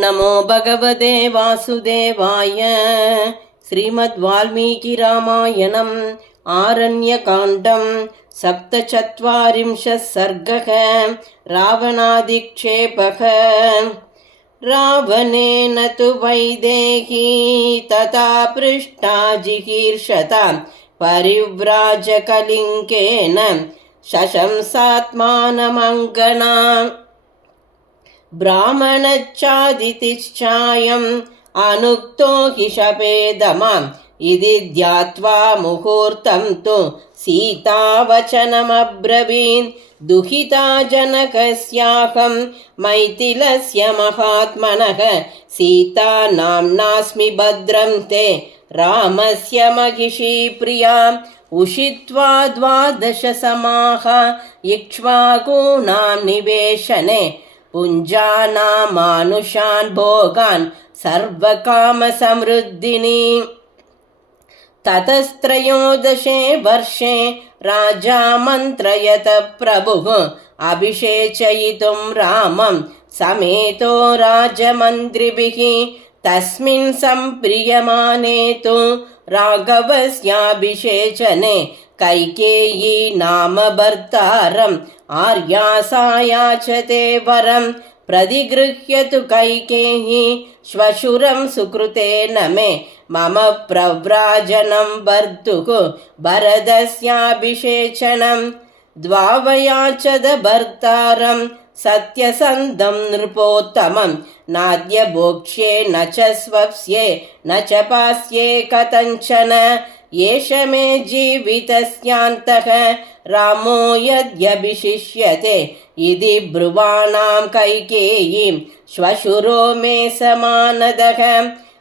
नमो भगवते वासुदेवाय। श्रीमद्वाल्मीकिरामायणम् आरण्यकाण्डं सप्तचत्वारिंशः सर्गः। रावणाधिक्षेपः। रावणेन तु वैदेही तथा पृष्टा जिगीर्षता परिव्राजकलिङ्गेन शशंसात्मानमङ्गना। ब्राह्मणश्चादितिश्चायम् अनुक्तो हि शपेदमाम् इति ध्यात्वा मुहूर्तं तु सीतावचनमब्रवीन्। दुहिता जनकस्याहं मैथिलस्य महात्मनः सीता नाम्नास्मि भद्रं ते रामस्य महिषी प्रिया। उषित्वा 12 समाः इक्ष्वाकूणां निवेशने पुञ्जानामानुषान् भोगान् सर्वकामसमृद्धिनी। ततस्त्रयोदशे वर्षे राजा मन्त्रयत प्रभुः अभिषेचयितुं रामं समेतो राजमन्त्रिभिः। तस्मिन् सम्प्रियमाणे तु राघवस्याभिषेचने कैकेयी नाम भर्तारम् आर्यासायाचते वरं। प्रतिगृह्य तु कैकेयी श्वशुरं सुकृतेन मे मम प्रव्राजनं भर्तुः भरतस्याभिषेचनं। द्वावयाचद भर्तारं सत्यसन्धं नृपोत्तमं नाद्य भोक्ष्ये न च स्वप्स्ये न च पास्ये कथञ्चन। एष मे जीवितस्यान्तः रामो यद्यभिषिष्यते इति ब्रुवाणां कैकेयीं श्वशुरो मे समानदः।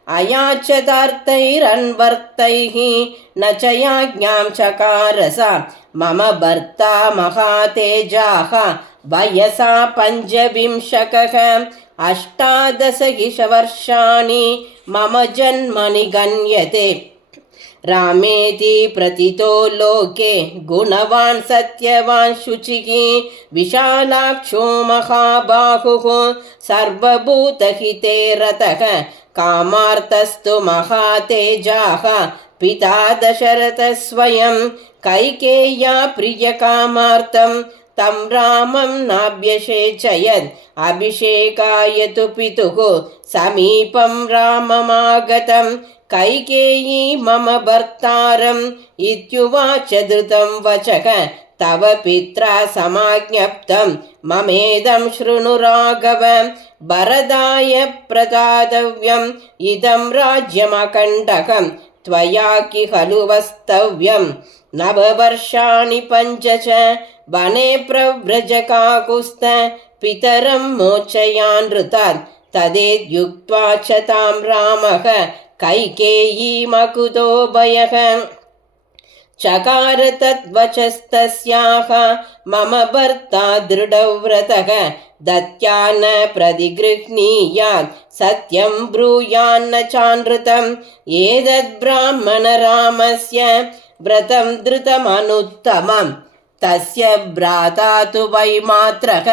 अयाचतार्थैरन्वर्थैः न च याज्ञां चकारसा मम भर्ता महातेजाः वयसा 25। 18 वर्षाणि मम जन्मनि गण्यते। रामेति प्रतितो लोके गुणवान् सत्यवान् शुचिः विशालाक्षो महाबाहुः सर्वभूतहिते रतः कामार्तस्तु महातेजाः पिता दशरथः स्वयं। कैकेय्या प्रियकामार्तं तं रामं नाभ्यषेचयत् अभिषेकाय तु पितुः समीपं राममागतं। कैकेयी मम भर्तारम् इत्युवाच धृतं वचः तव पित्रा समाज्ञप्तं ममेदं शृणु राघव। भरताय प्रदातव्यम् इदं राज्यमखण्डकं त्वया खलु वस्तव्यं। 9 वर्षाणि 5 च वने प्रव्रजकाकुस्थ पितरं मोचयानृतात् तदेद्युक्त्वा च तां रामः कैकेयीमकुतो भयः। चकार तद्वचस्तस्याः मम भर्ता दृढव्रतः दत्या न प्रतिगृह्णीयात् सत्यं ब्रूयान्न चानृतं। एतद्ब्राह्मण रामस्य व्रतं धृतमनुत्तमम्। तस्य भ्राता तु वैमात्रः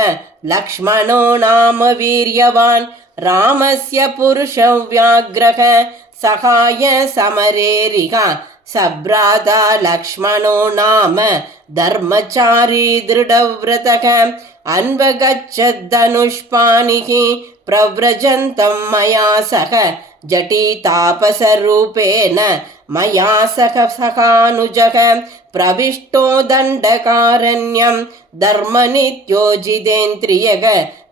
लक्ष्मणो नाम वीर्यवान्। रामस्य पुरुषव्याघ्रः सहाय समरेरिह सभ्राता लक्ष्मणो नाम धर्मचारी दृढव्रतः। अन्वगच्छद्धनुष्पाणिः प्रव्रजन्तं मया सह जटितापसरूपेण मया सह सखानुजः। प्रविष्टो दण्डकारण्यं धर्मनित्योजितेन्द्रियः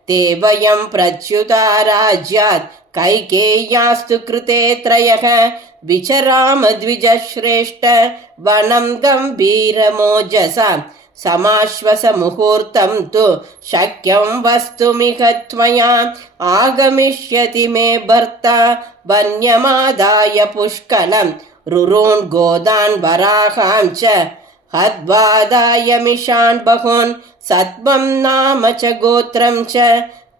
ते वयं प्रच्युता राज्यात् कैकेय्यास्तु कृते 3 विचराम द्विजश्रेष्ठ वनं गम्भीरमोजसा। समाश्वस मुहूर्तं तु शक्यं वस्तुमिह त्वया आगमिष्यति मे भर्ता वन्यमादाय पुष्कलं। रुरून् गोदान् वराहां च हद्वादाय मिषान् बहून् सत्वं नाम च गोत्रं च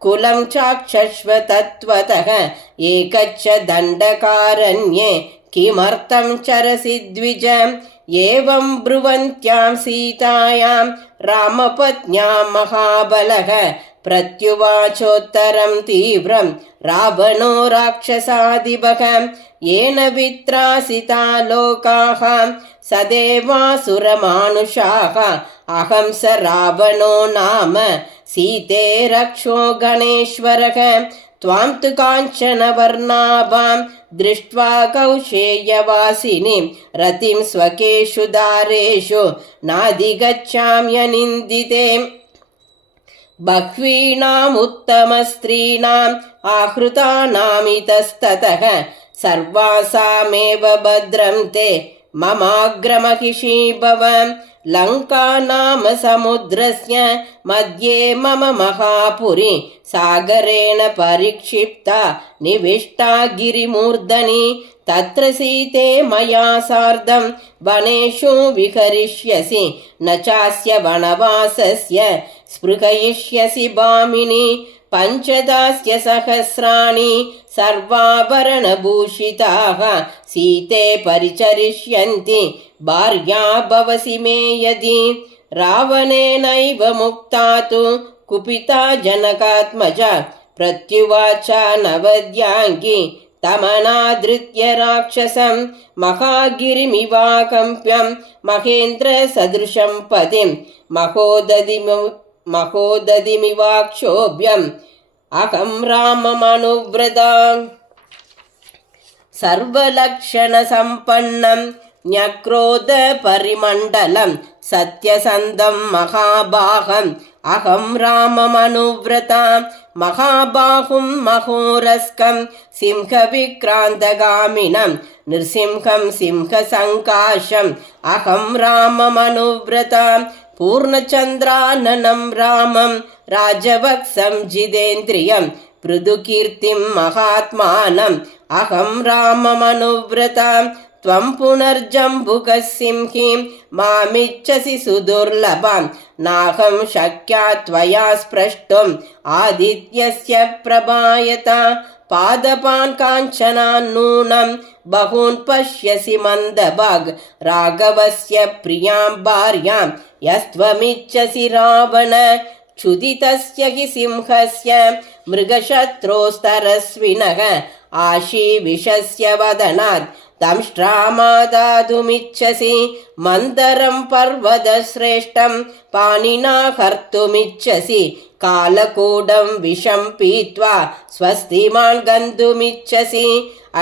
कुलं चाक्षस्व तत्त्वतः। एकच्च दण्डकारण्ये किमर्थं चरसि द्विज। एवं ब्रुवन्त्यां सीतायां रामपत्न्या महाबलः प्रत्युवाचोत्तरं तीव्रं रावणो राक्षसादिभः येन वित्रासिता लोकाः सदेवासुरमानुषाः अहं स रावणो नाम सीते रक्षो गणेश्वरः त्वां तु काञ्चनवर्णाभां दृष्ट्वा कौशेयवासिनीं रतिं स्वकेषु दारेषु नाधिगच्छाम्यनिन्दिते बह्वीनामुत्तमस्त्रीणाम् आहृतानामितस्ततः सर्वासामेव भद्रं ते ममाग्रमहिषी भव लङ्का नाम समुद्रस्य मध्ये मम महापुरी सागरेण परिक्षिप्ता निविष्टा गिरिमूर्धनि तत्र सीते मया सार्धं वनेषु विहरिष्यसि न चास्य वनवासस्य स्पृहयिष्यसि भामिनि पञ्चदास्य सहस्राणि सर्वाभरणभूषिताः सीते परिचरिष्यन्ति भार्या भवसि मे यदि रावणेनैव मुक्ता तु कुपिता जनकात्मजा प्रत्युवाच नवद्याङ्गी तमनाधृत्य राक्षसं महागिरिमिवाकम्प्यं महेन्द्रसदृशं पतिं महोदधिमिवाक्षोभ्यम् अहं राममनुव्रता सर्वलक्षणसम्पन्नं न्यक्रोधपरिमण्डलं सत्यसन्धं महाबाहम् अहं राममनुव्रता महाबाहुं महोरस्कं सिंहविक्रान्तगामिनं नृसिंहं सिंहसङ्काशम् अहं राममनुव्रता पूर्णचन्द्राननं रामं राजवक्सं जितेन्द्रियं पृथुकीर्तिं महात्मानम् अहं राममनुव्रता त्वं पुनर्जम्बुकः सिंहीं मामिच्छसि सुदुर्लभां नाहं शक्या त्वया स्प्रष्टुम् आदित्यस्य प्रभायता पादपान् काञ्चनान् नूनं बहून् पश्यसि मन्दभाग् राघवस्य प्रियां भार्यां यस्त्वमिच्छसि रावण क्षुदितस्य हि सिंहस्य मृगशत्रोस्तरस्विनः आशीविषस्य वदनात् दंष्ट्रामादातुमिच्छसि मन्दरं पर्वतश्रेष्ठं पाणिना हर्तुमिच्छसि कालकूडं विषं पीत्वा स्वस्तिमान् गन्तुमिच्छसि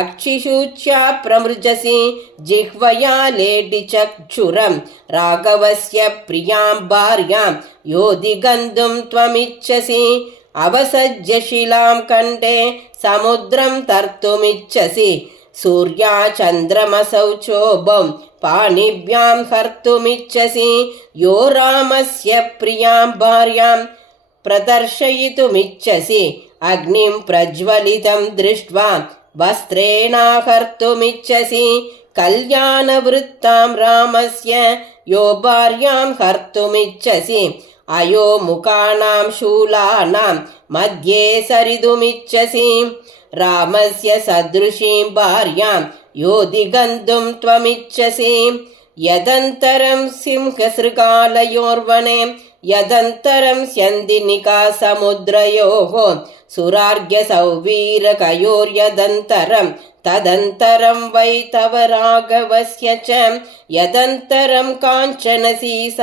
अक्षिशूच्या प्रमृजसि जिह्वया लेडिचक्षुरं राघवस्य प्रियां भार्यां योधि गन्तुं त्वमिच्छसि अवसज्य शिलां कण्ठे समुद्रं तर्तुमिच्छसि सूर्याचन्द्रमसौ चोभं पाणिभ्यां हर्तुमिच्छसि यो रामस्य प्रियां भार्यां प्रदर्शयितुमिच्छसि अग्निं प्रज्वलितं दृष्ट्वा वस्त्रेणाहर्तुमिच्छसि कल्याणवृत्तां रामस्य यो भार्यां हर्तुमिच्छसि अयो मुखानां शूलानां मध्ये सरितुमिच्छसि रामस्य सदृशीं भार्यां योधि गन्तुं त्वमिच्छसि यदन्तरं सिंहशृगालयोर्वने यदन्तरं स्यन्दिनिका समुद्रयोः सुरार्घ्यसौवीरकयोर्यदन्तरं तदन्तरं वै तव राघवस्य च यदन्तरं काञ्चनसीसलोहयोः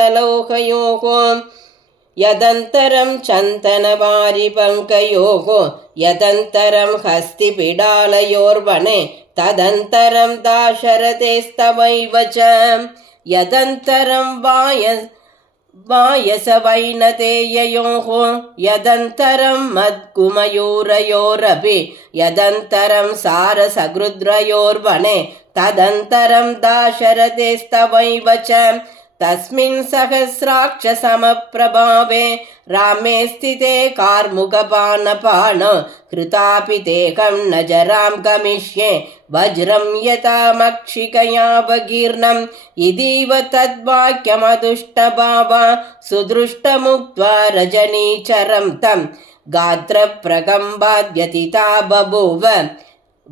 यदन्तरं चन्दनवारिपङ्कयोः यदन्तरं हस्तिपिडालयोर्वने तदन्तरं दाशरथेस्तवैव च यदन्तरं वायसवैनतेययोः यदन्तरं मद्कुमयूरयोरपि यदन्तरं सारसगृद्रयोर्वने तदन्तरं दाशरथेस्तवैव च तस्मिन् सहस्राक्षसमप्रभावे रामे स्थिते कार्मुकपानपान कृतापि तेऽहं न जरां गमिष्ये वज्रं यथामक्षिकयावगीर्णम् इतीव तद्वाक्यमदुष्टभावा सुदृष्टमुक्त्वा रजनीचरं तं गात्रप्रकम्बाद्यतिता बभूव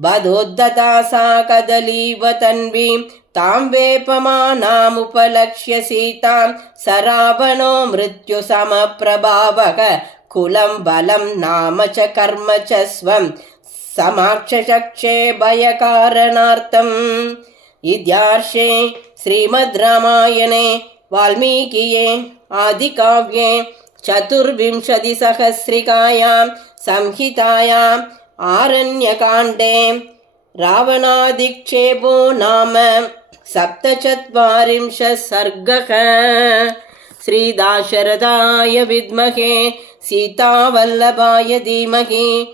वधोद्धता सा कदलीव तन्वीं तां वेपमानामुपलक्ष्य सीतां स रावणो मृत्युसमप्रभावः कुलं बलं नाम च कर्म च स्वं समाक्षचक्षे भयकारणार्थम्। इत्यार्षे श्रीमद् रामायणे वाल्मीकिये आदिकाव्ये चतुर्विंशतिसहस्रिकायां संहितायाम् आरण्यकाण्डे रावणादिक्षेपो नाम सप्तचत्वारिंशः सर्गः। श्रीदाशरथाय विद्महे सीतावल्लभाय धीमहि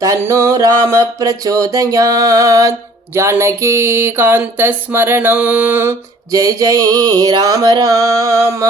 तन्नो राम प्रचोदयात्। जानकीकान्तस्मरणं जय जय राम राम।